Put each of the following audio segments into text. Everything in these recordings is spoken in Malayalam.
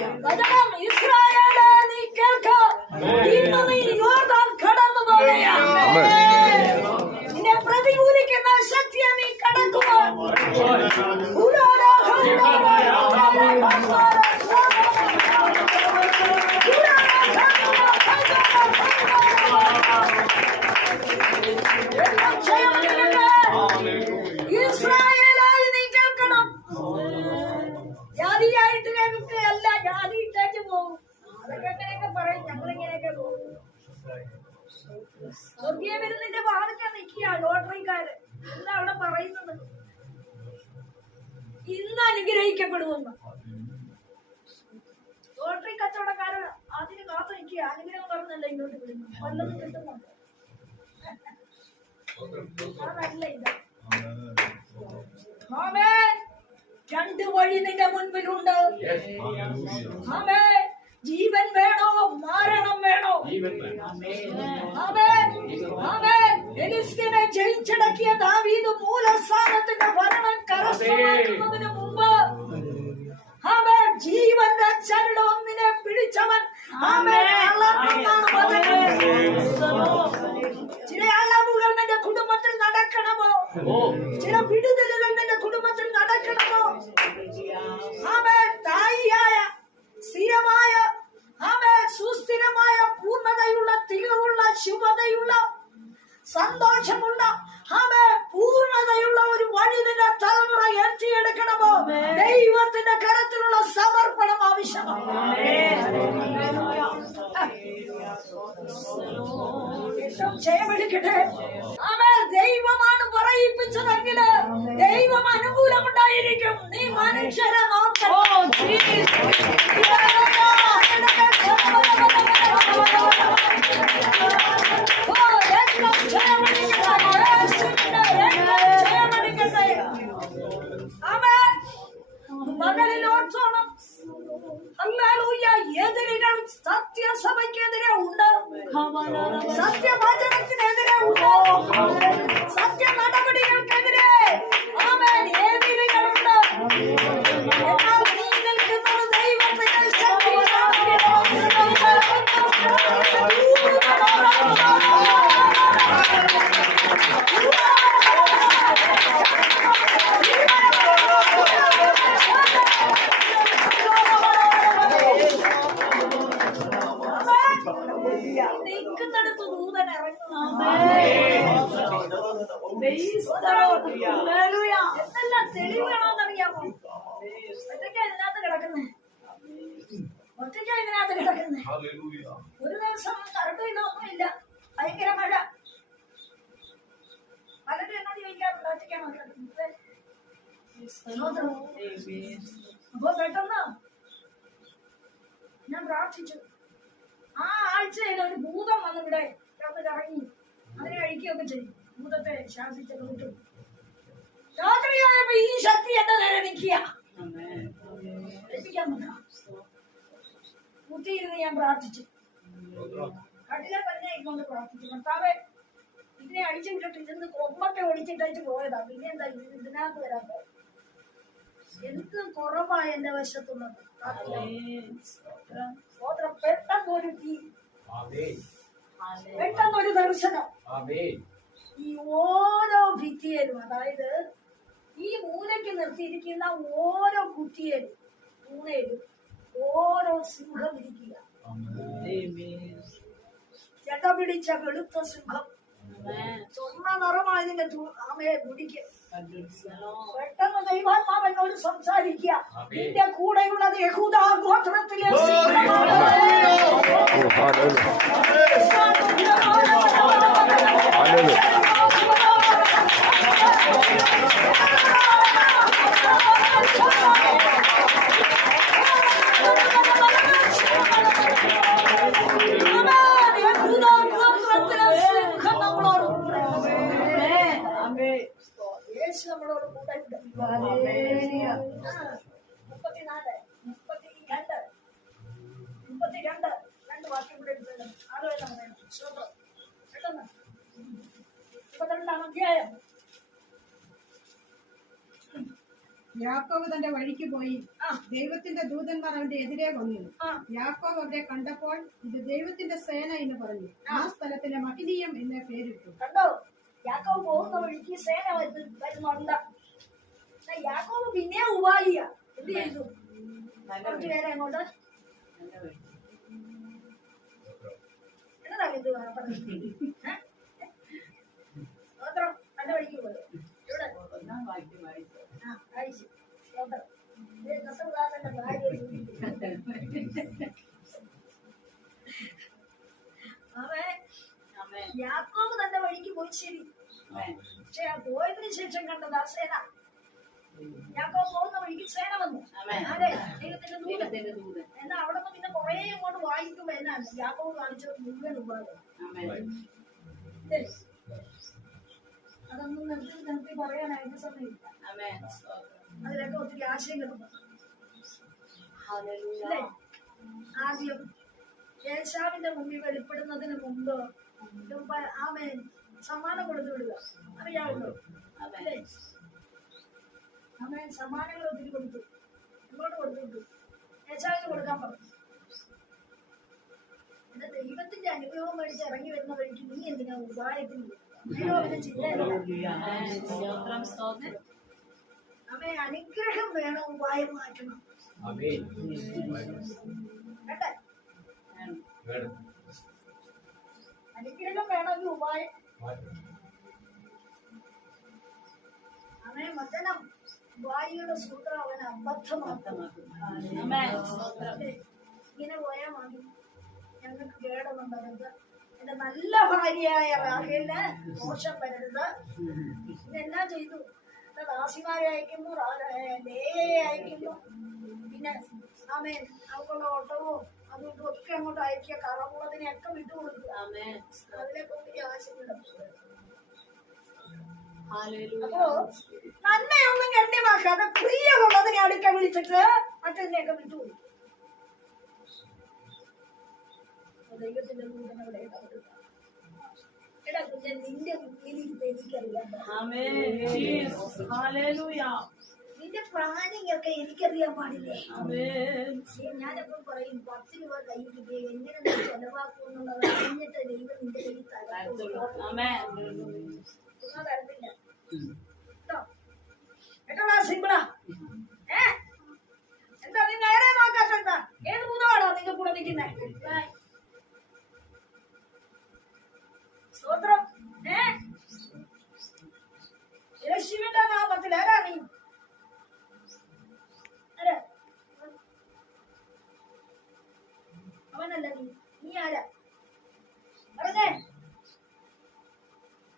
വചനം ഇസ്രായേലേ നീ കേൾക്ക ഇന്ന് നീ യോർദാൻ കടന്നു പോവുകയാണ് നിന്നെ പ്രതികൂലിക്കുന്ന ശക്തിയെ നീ ഹരാരാ, സ്വർഗീയ വരുന്നതിന്റെ വാതിക്കാൻ നിൽക്കുക ലോട്ടറിക്കാര് എന്താ അവിടെ പറയുന്നത്? ഇന്ന് അനുഗ്രഹിക്കപ്പെടുമെന്ന്. ലോട്ടറി കച്ചവടക്കാരൻ അതിന് കാത്തു നിൽക്കുക അനുഗ്രഹം പറഞ്ഞല്ല ഇങ്ങോട്ട് വിടുന്നു വല്ലതും കിട്ടുന്നുണ്ട്. അതല്ല ഇത്. രണ്ട് വഴി നിന്റെ മുൻപിലുണ്ട്. ആമേ ജീവൻ വേണോ? മരണം വേണോ? ആമേൻ. ആമേൻ. ഫെലിസ്തീനെ ജയിച്ചടക്കിയ ദാവീദ് മൂലസ്ഥാനത്തിന്റെ ഭരണം കരസ്ഥമാക്കുന്നതിന് മുമ്പ് ആമേൻ ജീവന്റെ ചരട് ഒന്നിനെ പിടിച്ചവൻ ചില അളവുകൾ നിന്റെ കുടുംബത്തിൽ നടക്കണമോ? ചില വിടുതലുകൾ നിന്റെ കുടുംബത്തിൽ നടക്കണമോ? ആമേൻ തായിയായ സ്ഥിരമായ സുസ്ഥിരമായ പൂർണതയുള്ള തികവുള്ള ശുഭതയുള്ള സന്തോഷമുള്ള ആമേൻ പൂർണതയുള്ള ഒരു വഴി നിന്റെ തലമുറ എത്തിയെടുക്കണമോ? ദൈവത്തിന്റെ കരത്തിലുള്ള സമർപ്പണം ആവശ്യമാണ്. ജയമെടുക്കട്ടെ ആമേ ദൈവമാണ് പറയിപ്പിച്ചതെങ്കിൽ ദൈവം അനുകൂലമുണ്ടായിരിക്കും. നീ മനുഷ്യരെ മകളിലോട്ടോണം അപ്പൊ പെട്ടെന്ന് ഞാൻ പ്രാർത്ഥിച്ചു. ആ ആഴ്ചയിൽ ഒരു ഭൂതം വന്ന് ഇവിടെ കിടന്ന് കറങ്ങി അതിനെ കഴിക്കുകയൊക്കെ ചെയ്യും ഭൂതത്തെ ശാസിച്ചൊക്കെ വിട്ടു. രാത്രിയായപ്പോ ഈ ശക്തി എന്റെ നേരെ നിൽക്കുക. ഏൽപ്പിക്കാൻ. കുത്തിയിരുന്ന് ഞാൻ പ്രാർത്ഥിച്ചു. കട്ടിലെ തന്നെ ഇങ്ങോട്ട് പ്രാർത്ഥിച്ചു. കർത്താവേ ഇതിനെ അഴിച്ചു വിട്ടിട്ട് ഇതിന്ന് കൊമ്പൊക്കെ ഒടിച്ചിട്ടയച്ച് പോയതാ. പിന്നെ എന്താ ഇതിനകത്ത് വരാൻ പോയത് എന്ത് കുറവാണ് എന്റെ വശത്തുള്ളത് പെട്ടെന്നൊരു പെട്ടെന്നൊരു ദർശനം. ഈ ഓരോ ഭിത്തിയിലും അതായത് ഈ മൂലയ്ക്ക് നിർത്തിയിരിക്കുന്ന ഓരോ കുറ്റിയിലും മൂലയിലും ഓരോ സിംഹം ഇരിക്കുക. ജട പിടിച്ച വെളുത്ത സിംഹം സ്വർണ നിറമായതിന്റെ ആമയെ പിടിക്കും. പെട്ടെന്ന് ദൈവാത്മാവ് എന്നോട് സംസാരിക്കുക നിന്റെ കൂടെയുള്ളത് യഹൂദ ഗോത്രത്തിലെ അധ്യായം യാക്കോബ് തന്റെ വഴിക്ക് പോയി. ദൈവത്തിന്റെ ദൂതന്മാർ അവന്റെ എതിരെ വന്നു. യാക്കോവ് യാക്കോബ് അവരെ കണ്ടപ്പോൾ ഇത് ദൈവത്തിന്റെ സേന എന്ന് പറഞ്ഞു. ആ സ്ഥലത്തിലെ മഹിനീയം എന്ന പേരിട്ടു. കണ്ടോ? യാക്കോബ് പോകുന്ന വഴിക്ക് സേന വരുന്നു- വരുന്നുണ്ട്. യാക്കോബ് പിന്നെ ഉപാലിയ എന്ത് ചെയ്തു? കുറച്ചു പേരെ അങ്ങോട്ട് നല്ല വഴിക്ക് പോയി. ഇവിടെ. ആ ഭാര്യ യാക്കോബ് തന്റെ വഴിക്ക് പോയി ശരി. പക്ഷെ ആ പോയതിനു ശേഷം കണ്ടത് ആ സേന യാക്കോബ് പോകുന്ന വഴിക്ക് സേന വന്നു അതെ ദൈവത്തിന്റെ ദൂതൻ. എന്നാ അവിടെ നിന്ന് പിന്നെ കുറെ അങ്ങോട്ട് വായിക്കുമ്പോ എന്നാണ് യാക്കോബ് കാണിച്ചത് മുഴുവൻ ഉപകാരം അതൊന്നും നിർത്തി നിർത്തി പറയാനായിട്ട് സമയമില്ല. അതിലൊക്കെ ഒത്തിരി ആശയങ്ങളുണ്ട് അല്ലേ? ആദ്യം യേശാവിന്റെ മുമ്പിൽ വെളിപ്പെടുന്നതിന് മുമ്പ് ആമേ സമ്മാനം കൊടുത്തു വിടുക. അറിയാമല്ലോ അല്ലേ? ആമേൻ സമ്മാനങ്ങൾ ഒത്തിരി കൊടുത്തു. ഇങ്ങോട്ട് കൊടുത്തിട്ടു വിട്ടു കൊടുക്കാൻ പറഞ്ഞു. എന്റെ ദൈവത്തിന്റെ അനുഗ്രഹം മേടിച്ച് ഇറങ്ങി വരുന്ന വഴിക്ക് നീ എന്തിനാ ഉപായത്തിന് അവൻ അനുഗ്രഹം വേണം ഉപായം മാറ്റണം. കേട്ടെ? അനുഗ്രഹം വേണമെങ്കിൽ ഉപായം. അവൻ വചനം. വായിയുടെ സൂത്രം അവൻ അബദ്ധമാക്കും? ഇങ്ങനെ പോയാൽ മതി. ഞങ്ങൾക്ക് കേടൊന്നും വരരുത് എന്റെ നല്ല ഭാര്യയായ റാഹേലിന് ദോഷം വരരുത്. ഇതെല്ലാം ചെയ്തു? ദാസിമാരെ അയക്കുന്നു ലേയെ അയക്കുന്നു. പിന്നെ ആമേൻ. അവക്കുള്ള ഓട്ടവും അതും ഇതും ഒക്കെ അങ്ങോട്ട് അയക്കുക. കറവുള്ളതിനെയൊക്കെ വിട്ടുകൊടുക്കുക. അതിനെ കൊണ്ട് അപ്പോ നന്മയൊന്നും ഗണ്യമാക്കാതെ പ്രിയമുള്ളതിനെ അടുക്ക വിളിച്ചിട്ട് മറ്റതിനെയൊക്കെ വിട്ടുകൊടുക്കും ദൈവത്തിന്റെ ഇടപെടുക. എടാ കുഞ്ഞെ നിന്റെ മുന്നിലിരുന്ന് എനിക്കറിയാം. നിന്റെ പ്ലാനിങ് എനിക്കറിയാൻ പാടില്ലേ? ഞാനെപ്പോഴും പറയും പത്ത് രൂപ കൈ കിട്ടിയ എങ്ങനെ ചെലവാക്കും എന്നുള്ളത് അറിഞ്ഞിട്ട് ദൈവം നിന്റെ കയ്യിൽ തരത്തുള്ളൂ. യേശുവിന്റെ നാമത്തിൽ ആരാ നീ ആരാ അവനല്ല നീ നീ ആരാ പറഞ്ഞേ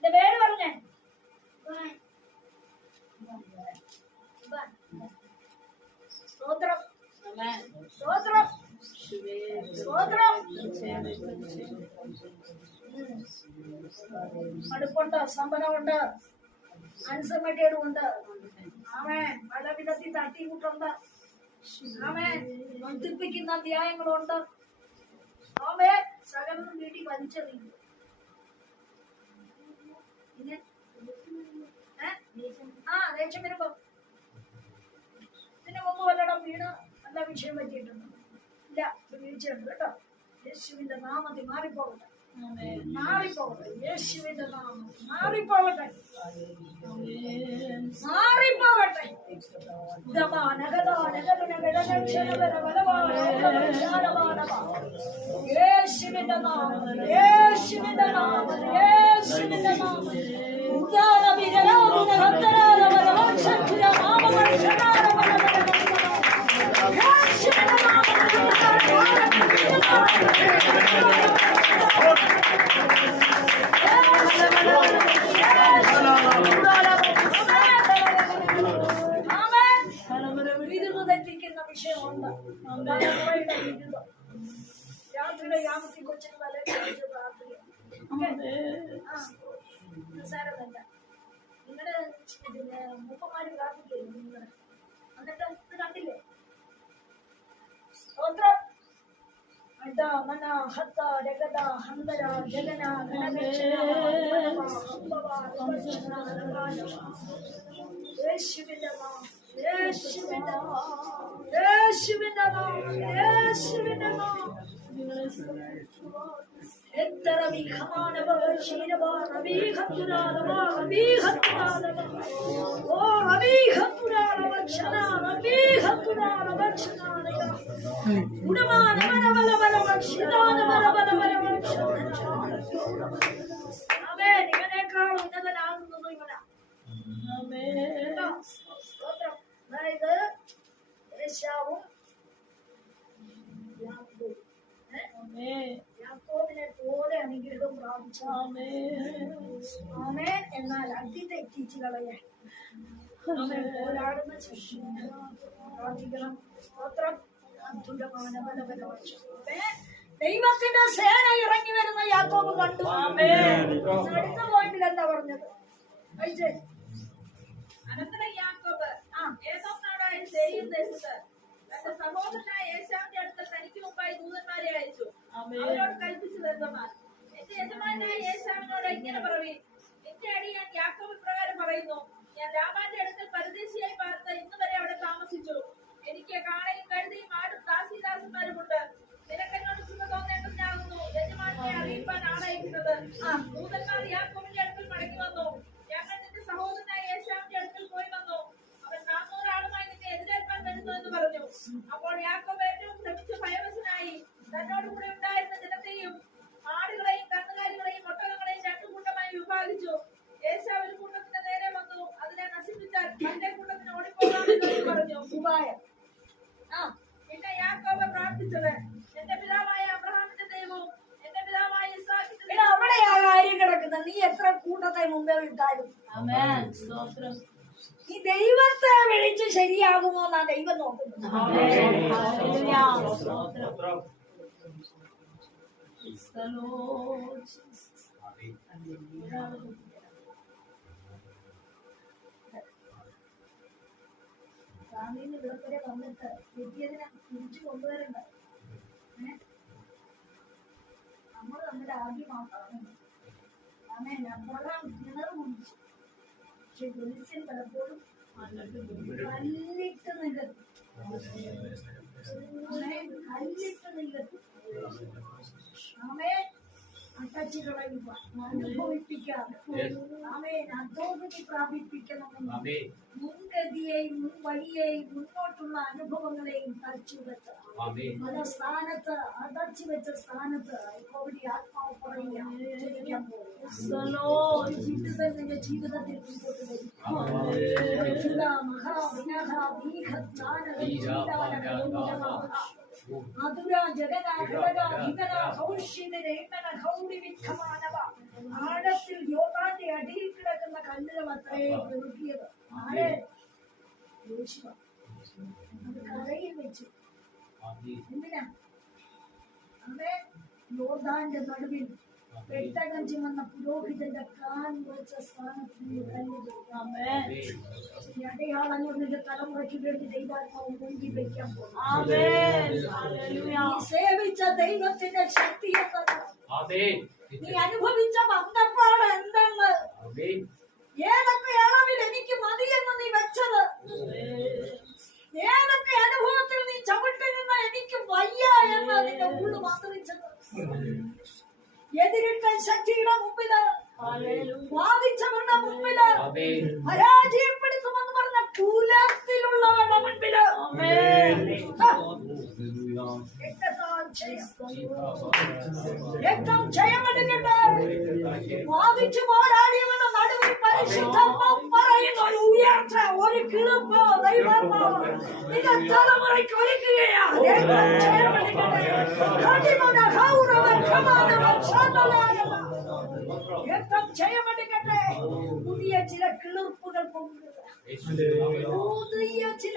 എന്റെ പേര് പറഞ്ഞേ സ്തോത്രം സ്തോത്രം. സ്തോത്രം. അടുപ്പുണ്ട് സ്തംഭനമുണ്ട് അനുസരണക്കേടുമുണ്ട് ആമേ പല വിധത്തിൽ തട്ടിമുട്ടുണ്ട് ആമേ ബന്ധിപ്പിക്കുന്ന അധ്യായങ്ങളുണ്ട്. ആമേ സകലം വീട്ടിൽ വലിച്ചെറിയും പിന്നെ? ആ ദേഷ്യം വരുമ്പോ. ഇതിന് മുമ്പ് വല്ലടം വീണ് നല്ല വിഷയം പറ്റിയിട്ടുണ്ട്? ഇല്ല വീഴ്ചയുണ്ട് കേട്ടോ. യേശുവിന്റെ നാമത്തിൽ മാറിപ്പോകട്ടെ. മാറിപ്പോകട്ടെ. യേശുവിന്റെ നാമം മാറിപ്പോകട്ടെ. മാറിപ്പോകട്ടെ. യേശുവിന്റെ നാമം യേശുവിന്റെ നാമം യേശുവിന്റെ നാമം. ഉദാര വിരലാമുന ഹത്തരാര വരവാക്ഷര നിങ്ങളുടെ പിന്നെ മൂപ്പന്മാര് പ്രാർത്ഥിക്കുന്നു നിങ്ങള് എന്നിട്ട് ഇത് കണ്ടില്ലേ സ്തോത്രം ಅಡ್ಡ ಮನ ಹತ್ತ ಡೆಗದ ಹಂದರ ಜಗನ ಗಣವೇಶನ ಹೇ ಶಿವಿನಮ ಹೇ ಶಿವಿನಮ ಹೇ ಶಿವಿನಮ ಹೇ ಶಿವಿನಮ ಎತ್ತ ರವಿ ಖಮಾನವ ಶೀನವ ರವಿ ಹತ್ತುರಾನವ ರವಿ ಹತ್ತುರಾನವ ಓ ರವಿ ಹತ್ತುರಾನವ ಕ್ಷಣ ರವಿ ಹತ್ತುರಾನವ ಕ್ಷಣಾನಯ ഇവനേക്കാൾ ഉന്നതനാകുന്നത് ഇവനാ സ്തോത്രം. അതായത് ഏശാവും? യാക്കോബിനെ പോലെ അനുഗ്രഹം പ്രാപിച്ചു ആമേൻ എന്നാൽ അതി തെറ്റിച്ച് കളയാൻ. പോരാടുന്ന ശിഷ്യനെ പ്രാർത്ഥിക്കണം സ്തോത്രം ദൈവത്തിന്റെ സേന ഇറങ്ങി വരുന്ന യാക്കോബ് കണ്ടു. അടുത്ത പോയിന്റിൽ എന്താ പറഞ്ഞത്? അനന്തരം യാക്കോബ് ആ. ഏതോ നാടായ സെയീർ ദേശത്ത് തന്റെ സഹോദരനായ ഏശാവിന്റെ അടുത്ത് തനിക്ക് മുമ്പായി ദൂതന്മാരെ അയച്ചു. അവരോട് കൽപ്പിച്ചത് എന്തെന്നാൽ എന്റെ യജമാനായ ഏശാവിനോട് ഇങ്ങനെ പറവീൻ എന്റെ അടിയാൻ യാക്കോബ് പ്രകാരം പറയുന്നു ഞാൻ രാമാന്റെ അടുത്ത് പരദേശിയായി പാർത്ത് ഇന്ന് വരെ അവിടെ താമസിച്ചു. எரிக்க காலையும் கழுதி மாடும் தாசி സ്വാമീന് ഇവിടെ വരെ വന്നിട്ട് കിട്ടിയതിനെ തിരിച്ചു കൊണ്ടുവരണ്ട? നമ്മൾ നമ്മുടെ ആദ്യമാക്കണം ആമേ നമ്മളാം കിണർ കുടിച്ചു പക്ഷെ വെളിച്ചം പലപ്പോഴും കല്ലിട്ട് നികത്തി ആമേ, കളയുക അനുഭവിപ്പിക്കാതെ ആമേ അധോഗതി പ്രാപിപ്പിക്കണമെന്ന് മുൻഗതിയെയും മുൻവഴിയെയും മുന്നോട്ടുള്ള അനുഭവങ്ങളെയും തച്ചു വെച്ച പല സ്ഥാനത്ത് അടച്ചു വെച്ച സ്ഥാനത്ത് കോവിഡ് ആത്മാവ് ജീവിക്കാൻ പോകും നിന്റെ ജീവിതത്തിൽ മുമ്പോട്ട് വരും മഹാ വിനഹ ജ്ഞാന ചീതാന കൗമുദമഹ. മധുര ജഗന ഘടക ധികന കൗശിക രേമന കൗടി വിഖമാനവ ആഴത്തിൽ യോഗാന്റെ അടിയിൽ കിടക്കുന്ന കല്ലുകൾ അത്രേ പ്രവൃത്തിയത് ആരെ. അത് കരയിൽ വെച്ചു. എന്തിനാ? അവൻ യോർദാന്റെ നടുവിൽ പെട്ടകം ചുമന്ന പുരോഹിതന്റെ കാൽ മുറിച്ച സ്ഥാനത്ത് നിന്റെ തലമുറയ്ക്ക് വേണ്ടി ദൈവാത്മാവ് മുൻപി വയ്ക്കാൻ പോകും സേവിച്ച ദൈവത്തിന്റെ ശക്തി നീ അനുഭവിച്ച വന്നപ്പാട് എന്തെന്ന്? ഏതൊക്കെ അളവിൽ എനിക്ക് ശക്തിയുടെ മുമ്പിൽ. വാദിച്ചവരുടെ മുമ്പിൽ. പരാജയപ്പെടുത്തുമെന്ന് പറഞ്ഞ കൂലത്തിലുള്ളവരുടെ മുൻപിൽ. രക്തം ജയമെടുക്കട്ടെ വാദിച്ചു പോരാടിയവരുടെ നടുവിൽ പരിശുദ്ധാത്മാവ് പറയുന്ന ഒരു ഉയർച്ച ഒരു കിളിപ്പ് ദൈവാത്മാവ് നിന്റെ തലമുറയ്ക്ക് ഒരുക്കുകയാ രക്തം ജയമെടുക്കട്ടെ കടിമന ഹൗരവ ഖമാനവ ഛാതലായവ. രക്തം ജയമെടുക്കട്ടെ പുതിയ ചില കിളിർപ്പുകൾ പൊങ്ങുക പുതിയ ചില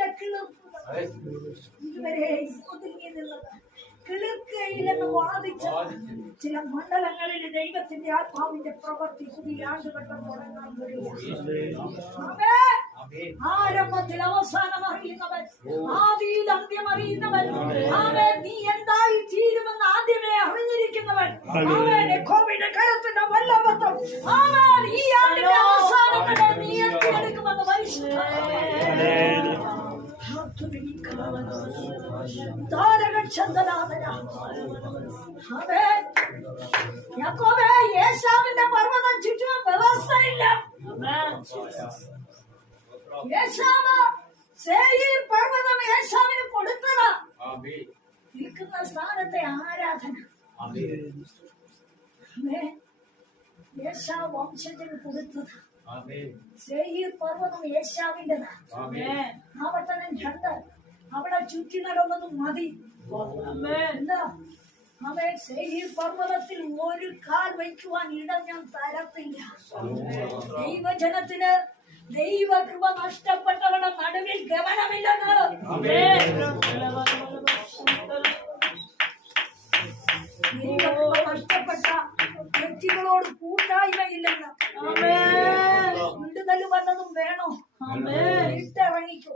ചില മണ്ഡലങ്ങളിൽ ദൈവത്തിന്റെ ആത്മാവിന്റെ പ്രവൃത്തി പുതിയ ആണ്ടുവട്ടം തുടങ്ങാൻ കഴിയാം ആരംഭത്തിൽ അവസാനം അറിയുന്നവൻ ആദിയിൽ അന്ത്യം അറിയുന്നവൻ. അവൻ നീ എന്തായി തീരുമെന്ന് ആദ്യമേ അറിഞ്ഞിരിക്കുന്നവൻ. യഹോവയുടെ കരത്തിന്റെ വല്ലഭത്വം അവൻ ഈ ആണ്ടിന്റെ അവസാനം നീ എന്തെടുക്കുമെന്ന് പരിശുദ്ധ. യാക്കോബേ, ഏശാവിന്റെ പർവതം ചുറ്റും വ്യവസ്ഥയില്ല. യേശാവ് സേയീർ പർവതം യേശാവിന് കൊടുത്തത്. ഇരിക്കുന്ന സ്ഥാനത്തെ ആരാധന. യേശാവ് വംശത്തിന് കൊടുത്തത്. സേയീർ പർവതം യേശാവിന്റെതാ ആവർത്തനം രണ്ട്. അവിടെ ചുറ്റി നടന്നത് മതി അവൻ പർവതത്തിൽ ഒരു കാൽ വയ്ക്കുവാൻ ഇടം ഞാൻ തരത്തില്ല. ദൈവജനത്തിന് ദൈവകൃപ നഷ്ടപ്പെട്ടവരുടെ നടുവിൽ ഗമനമില്ലെന്ന്. ദൈവകൃപ നഷ്ടപ്പെട്ട വ്യക്തികളോട് കൂട്ടായ്മയില്ലെന്ന്. വിടുതൽ വന്നതും വേണോ? വിട്ടിറങ്ങിക്കോ.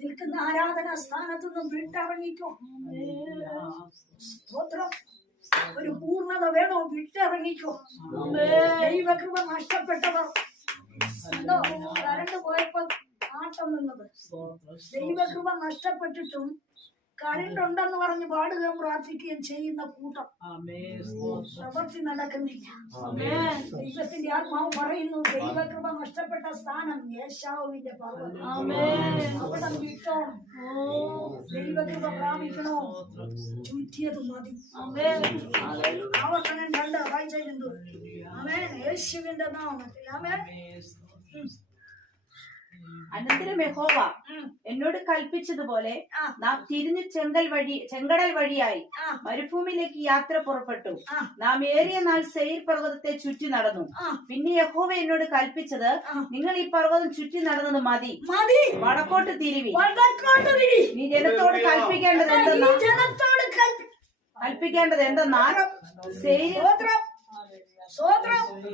നിൽക്കുന്ന ആരാധനാ സ്ഥാനത്തു നിന്നും വിട്ടിറങ്ങിക്കോ. സ്തോത്രം. ഒരു പൂർണത വേണോ? വിട്ടിറങ്ങിക്കോ. ദൈവകൃപ നഷ്ടപ്പെട്ടവർ. എന്തോ കരണ്ട് പോയപ്പോ ആട്ടം നിന്നത്. ദൈവകൃപ നഷ്ടപ്പെട്ടിട്ടും കരണ്ട് ഉണ്ടെന്ന് പറഞ്ഞ് പാടുകയും പ്രാർത്ഥിക്കുകയും ചെയ്യുന്ന കൂട്ടം. പ്രവൃത്തി നടക്കുന്നില്ല. ദൈവത്തിന്റെ ആത്മാവ് പറയുന്നു ദൈവകൃപ നഷ്ടപ്പെട്ട സ്ഥാനം യേശാവിന്റെ പർവതം. അവിടെ വിട്ടോണം. ദൈവകൃപ പ്രാപിക്കണോ? ചുറ്റിയത് മതി. ആവർത്തനം രണ്ട് വായിച്ചു യേശുവിന്റെ നാമത്തിൽ. അവൻ അനന്തരം യഹോവ എന്നോട് കൽപ്പിച്ചതുപോലെ. നാം തിരിഞ്ഞു ചെങ്കൽ വഴി ചെങ്കടൽ വഴിയായി മരുഭൂമിയിലേക്ക് യാത്ര പുറപ്പെട്ടു. നാം ഏറിയ നാൾ സെയിർ പർവതത്തെ ചുറ്റി നടന്നു. പിന്നെ യഹോവ എന്നോട് കൽപ്പിച്ചത് നിങ്ങൾ ഈ പർവതം ചുറ്റി നടന്നത് മതി. മതി. വടക്കോട്ട് തിരിവി. നീ ജനത്തോട് കൽപ്പിക്കേണ്ടത് ഈ എന്തെന്നാ? കൽപ്പിക്കേണ്ടത് എന്തെന്നാ? സെയിർ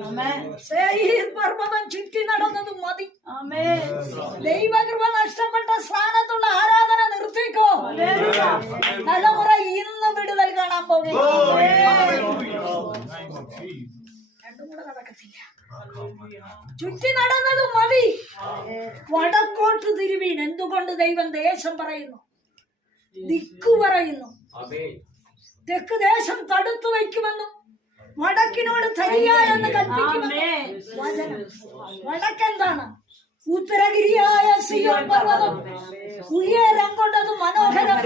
ആമേൻ. സേയീർ പർവതം ചുറ്റി നടന്നത് മതി. ആമേൻ. ദൈവകൃപ നഷ്ടപ്പെട്ട സ്ഥാനത്തുള്ള ആരാധന നിർത്തിക്കോ? തലമുറ ഇന്ന് വിടുതൽ കാണാൻ പോകുന്നു. രണ്ടും കൂടെ നടക്കത്തില്ല. ചുറ്റി നടന്നത് മതി. വടക്കോട്ട് തിരുവീൻ. എന്തുകൊണ്ട് ദൈവം ദേശം പറയുന്നു? ദിക്കു പറയുന്നു. തെക്ക് ദേശം തടുത്തു വയ്ക്കുമെന്നും വടക്കിനോട് തരിയായെന്ന് എന്ന് കൽപ്പിക്കുമെന്നും വചനം. വടക്കെന്താണ്? ഉത്തരഗിരിയായ സിയോൻ പർവതം. ഉയരം കൊണ്ടത് മനോഹരം.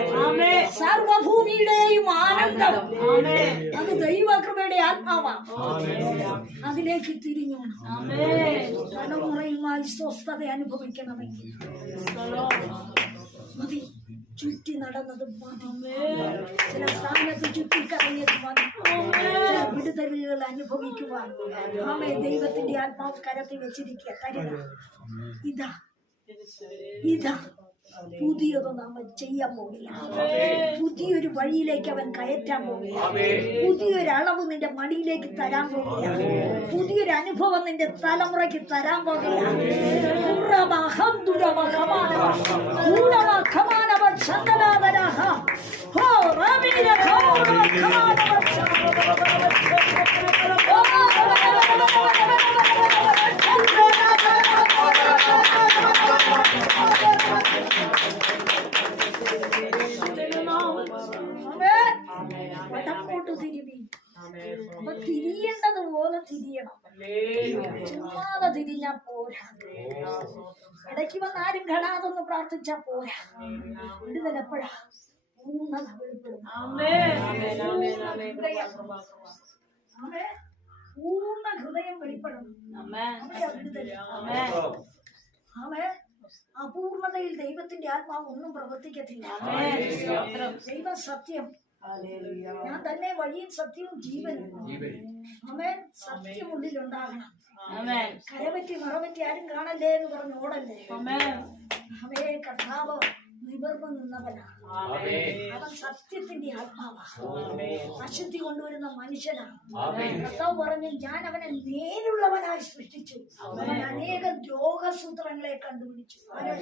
സർവഭൂമിയുടെയും ആനന്ദം. അത് ദൈവകൃപയുടെ ആത്മാവാണ് അതിലേക്ക് തിരിഞ്ഞു. തലമുറയുമായി സ്വസ്ഥത അനുഭവിക്കണമെങ്കിൽ. മതി. ചുറ്റി നടന്നത് ചില സ്ഥാനത്ത് ചുറ്റി കറങ്ങിയത് ചില വിടുതലുകൾ അനുഭവിക്കുവാൻ. ആമേ ദൈവത്തിന്റെ ആത്മാവ് കരത്തിൽ വെച്ചിരിക്കുക. കരുത ഇതാ. ഇതാ. പുതിയത് നമ്മൾ ചെയ്യാൻ പോകില്ല പുതിയൊരു വഴിയിലേക്ക് അവൻ കയറ്റാൻ പോകില്ല പുതിയൊരളവ് നിന്റെ മടിയിലേക്ക് തരാൻ പോകില്ല പുതിയൊരു അനുഭവം നിന്റെ തലമുറയ്ക്ക് തരാൻ പോകില്ല പ്രാർത്ഥിച്ചാ പോരാ. വിടുതലെപ്പോഴാ പൂർണത വെളിപ്പെടും. ആമേൻ. പൂർണ ഹൃദയം ആമേൻ. ആമേ. അപൂർണതയിൽ ദൈവത്തിന്റെ ആത്മാവ് ഒന്നും പ്രവർത്തിക്കത്തില്ല. ദൈവ. സത്യം ഞാൻ തന്നെ വഴിയും സത്യവും ജീവനും. ആമേൻ സത്യം ഉള്ളിലുണ്ടാകണം ആമേൻ. കരപറ്റി മറപറ്റി ആരും കാണല്ലേ എന്ന് പറഞ്ഞ ഓടല്ലേ? ആമേൻ. അവേ കർത്താവ് നിവർന്നു നിന്നവനാണ്. അവൻ സത്യത്തിന്റെ ആത്മാവാണ്. അശുദ്ധി കൊണ്ടുവരുന്ന മനുഷ്യനാണ്. കർത്താവ് പറഞ്ഞു ഞാൻ അവനെ നേരുള്ളവനായി സൃഷ്ടിച്ചു. അവൻ അനേകം രോഗസൂത്രങ്ങളെ കണ്ടുപിടിച്ചു. ആരാ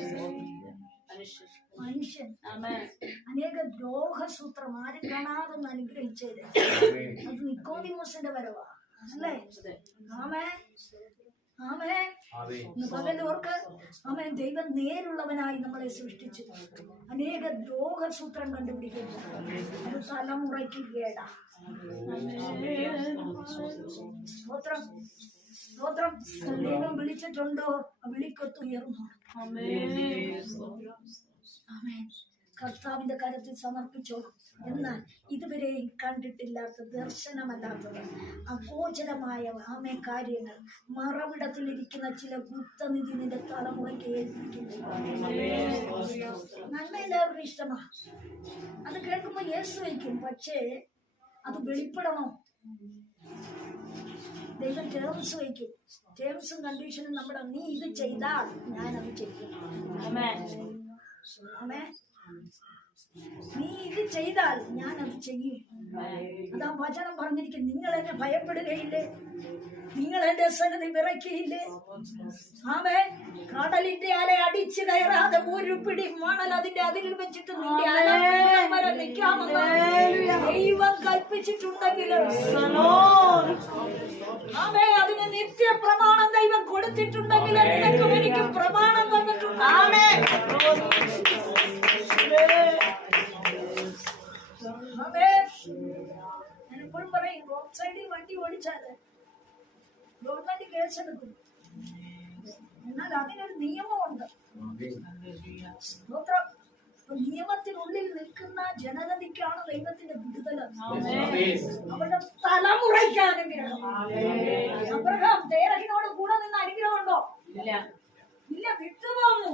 മനുഷ്യൻ. അനേക ദ്രോഹസൂത്രം ആരും കാണാതൊന്ന് അനുഗ്രഹിച്ചത് അത് നിക്കോദിമോസിന്റെ വരവാ. അല്ലേ? ആമേ ആമേ പകലോർക്ക് ആമേ ദൈവം നേരുള്ളവനായി നമ്മളെ സൃഷ്ടിച്ചു. അനേക ദ്രോഹസൂത്രം കണ്ടുപിടിക്കുന്നു. അത് തലമുറയ്ക്ക് കേടാ. സ്തോത്രം. സ്തോത്രം. ദൈവം വിളിച്ചിട്ടുണ്ടോ? വിളിക്കൊത്തുയർന്നു ആമേൻ. കർത്താവിന്റെ കരത്തിൽ സമർപ്പിച്ചോ? എന്നാൽ ഇതുവരെയും കണ്ടിട്ടില്ലാത്ത ദർശനമല്ലാത്തത് അഗോചരമായ ആമേ കാര്യങ്ങൾ മറവിടത്തിലിരിക്കുന്ന ചില ഗുപ്തനിധി നിന്റെ തലമുറയ്ക്ക് ഏൽപ്പിക്കുന്നു. നന്മ എല്ലാവർക്കും ഇഷ്ടമാ. അത് കേൾക്കുമ്പോൾ യേശു വയ്ക്കും പക്ഷേ അത് വെളിപ്പെടണോ? ദൈവം ടേംസ് വയ്ക്കും. ടേംസും കണ്ടീഷനും നമ്മുടെ നീ ഇത് ചെയ്താൽ ഞാനത് ചെയ്യും. ആമേ നീ ഇത് ചെയ്താൽ ഞാൻ അത് ചെയ്യും. അതാ വചനം പറഞ്ഞിരിക്കും നിങ്ങൾ എന്നെ ഭയപ്പെടുകയില്ലേ? നിങ്ങൾ എന്റെ സന്നദ്ധി വിറയ്ക്കയില്ലേ? ആമേ കടലിന്റെ അല അടിച്ചു കയറാതെ ഒരു പിടി മണൽ അതിന്റെ അതിൽ വെച്ചിട്ട് നിന്റെ അല നിൽക്കാമെന്ന് ദൈവം കൽപ്പിച്ചിട്ടുണ്ടെങ്കിൽ. ആമേ അതിന് നിത്യ പ്രമാണം ദൈവം കൊടുത്തിട്ടുണ്ടെങ്കിൽ നിനക്കും എനിക്കും പ്രമാണം തന്നിട്ടുണ്ട്. ആമേ ഞാൻ എപ്പോഴും പറയും റോഡ് സൈഡിൽ വണ്ടി ഓടിച്ചാൽ ഗവൺമെന്റ് കേസെടുക്കും എന്നാൽ അതിനൊരു നിയമമുണ്ട്. സ്തോത്രം. നിയമത്തിനുള്ളിൽ നിൽക്കുന്ന ജനതയ്ക്കാണ് ദൈവത്തിന്റെ വിടുതൽ അവരുടെ തലമുറയ്ക്ക് അനുഗ്രഹം അബ്രഹാം തേരഹിനോട് കൂടെ നിന്ന് അനുഗ്രഹമുണ്ടോ? ഇല്ല വിട്ടുപോകുന്നു.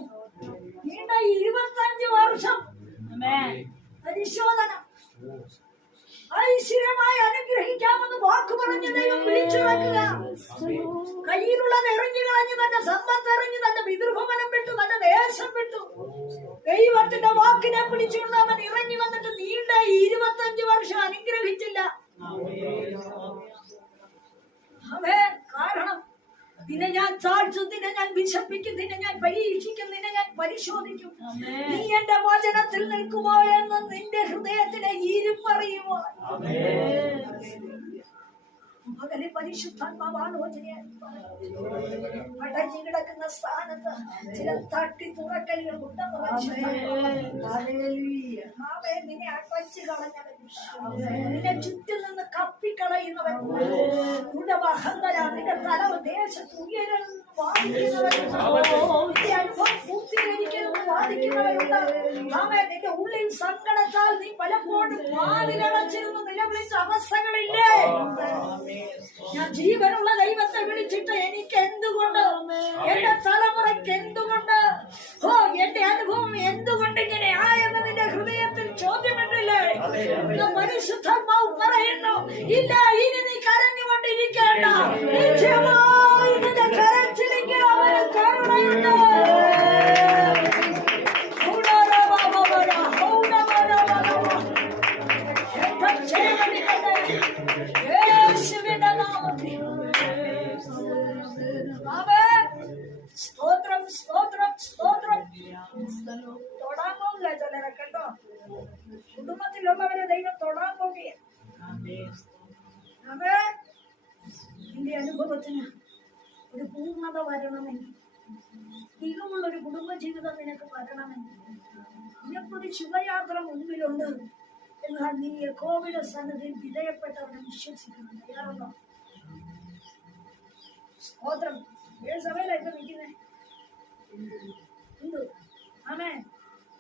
അടഞ്ഞു കിടക്കുന്ന സ്ഥാനത്ത് ചില തട്ടി തുറക്കലുകൾ ഉണ്ടെന്ന് മനസ്സിലായി ആമേ, നിന്നെ അടച്ചു കളഞ്ഞവൻ. നിന്നെ ചുറ്റും നിന്ന് കപ്പിക്കളയുന്നവൻ. നിന്റെ അഹന്തര നിന്റെ തല ദേശത്ത് ഉയരുന്നു അനുഭവം പൂർത്തീകരിക്കണമെന്ന് വാദിക്കുന്നവരുണ്ട്. ആമേ നിന്റെ ഉള്ളിൽ സങ്കടത്താൽ നീ പലപ്പോഴും വാതിലടച്ചിരുന്ന് നിലവിളിച്ച അവസ്ഥകളില്ലേ? ഞാൻ ജീവനുള്ള ദൈവത്തെ വിളിച്ചിട്ട് എനിക്ക് എന്തുകൊണ്ട്? എന്റെ തലമുറയ്ക്ക് എന്തുകൊണ്ട്? ഓ എന്റെ അനുഭവം എന്തുകൊണ്ട് ഇങ്ങനെ ആയെന്നതിന്റെ ഹൃദയത്തിൽ ചോദ്യമിട്ടില്ലേ ഇന്ന് പരിശുദ്ധാത്മാവ് പറയുന്നു ഇല്ല ഇനി നീ കരഞ്ഞുകൊണ്ടിരിക്കേണ്ട. നിശ്ചയമായി നിന്റെ കരച്ചിലേക്ക് അവന് കരുണയുണ്ട്. ജീവിതം എപ്പോഴും ശിവയാത്ര മുൻപിലുണ്ട് എന്നാൽ നീ യഹോവയുടെ സന്നദ്ധി വിധേയപ്പെട്ടവരെ വിശ്വസിക്കണം തയ്യാറുണ്ടോ സ്തോത്രം. ഏത് സഭയിലായിട്ട് നിൽക്കുന്നേ? ഹിന്ദു. ആമേ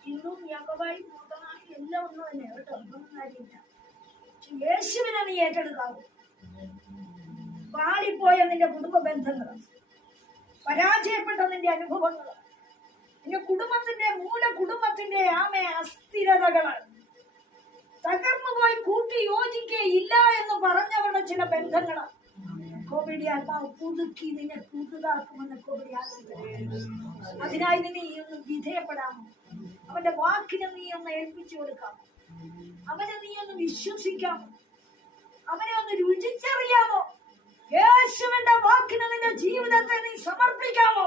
ഹിന്ദുവും യാക്കോബായി മൂത്തമായി എല്ലാം ഒന്നും തന്നെ. കേട്ടോ? ഒന്നും കാര്യമില്ല. യേശുവിനെ നീ ഏറ്റെടുക്കാവൂ. പാളിപ്പോയ നിന്റെ കുടുംബ ബന്ധങ്ങൾ പരാജയപ്പെട്ട നിന്റെ അനുഭവങ്ങൾ കുടുംബത്തിന്റെ മൂല കുടുംബത്തിന്റെ ആമേ അസ്ഥിരതകൾ തകർന്നു പോയി കൂട്ടി യോജിക്കയില്ല എന്ന് പറഞ്ഞവരുടെ ചില ബന്ധങ്ങൾ കോവിഡി ആത്മാവ് പുതുക്കി നിന്നെ പുതുതാക്കുമെന്ന് കോവിഡി ആഗ്രഹിക്കുന്നു. അതിനായി നിന്നെ ഈ ഒന്ന് വിധേയപ്പെടാമോ? അവന്റെ വാക്കിനെ നീ ഒന്ന് ഏൽപ്പിച്ചു കൊടുക്കാമോ അവനെ നീ ഒന്ന് വിശ്വസിക്കാമോ അവനെ ഒന്ന് രുചിച്ചറിയാമോ? യേശുവിന്റെ വാക്കിന് നിന്റെ ജീവിതത്തെ നീ സമർപ്പിക്കാമോ?